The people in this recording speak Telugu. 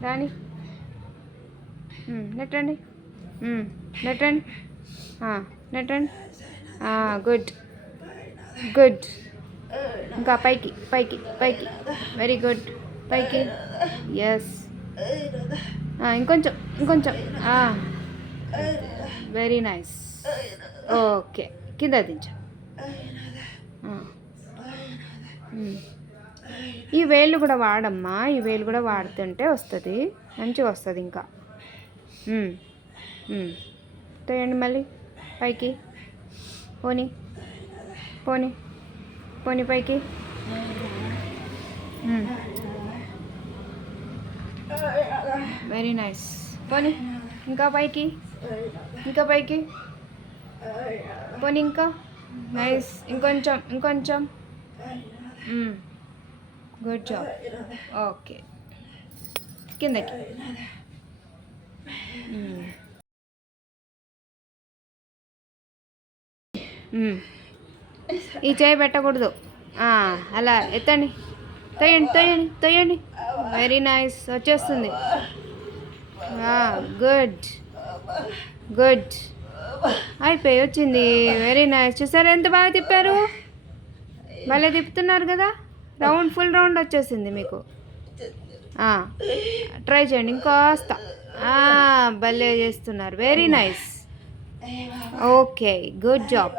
రాని నెట్టండి నెట్టండి నెట్టండి గుడ్ గుడ్ ఇంకా పైకి పైకి పైకి వెరీ గుడ్ పైకి ఎస్ ఇంకొంచెం ఇంకొంచెం వెరీ నైస్ ఓకే కింద దించు ఈ వేళ్ళు కూడా వాడమ్మా ఈ వేలు కూడా వాడుతుంటే వస్తుంది మంచిగా వస్తుంది ఇంకా తోయండి మళ్ళీ పైకి పోనీ పోనీ పోనీ పైకి వెరీ నైస్ పోనీ ఇంకా పైకి ఇంకా పైకి పోనీ ఇంకా నైస్ ఇంకొంచెం ఇంకొంచెం గుడ్ జాబ్ ఓకే కిందకి ఈ చేయి పెట్టకూడదు అలా ఎత్తండి తోయండి తోయండి తోయండి వెరీ నైస్ వచ్చేస్తుంది గుడ్ గుడ్ అయిపోయి వచ్చింది వెరీ నైస్ చూసారు ఎంత బాగా తిప్పారు భలే తిప్పుతున్నారు కదా రౌండ్ ఫుల్ రౌండ్ వచ్చేసింది మీకు ట్రై చేయండి ఇంకాస్త భలే చేస్తున్నారు very nice okay good job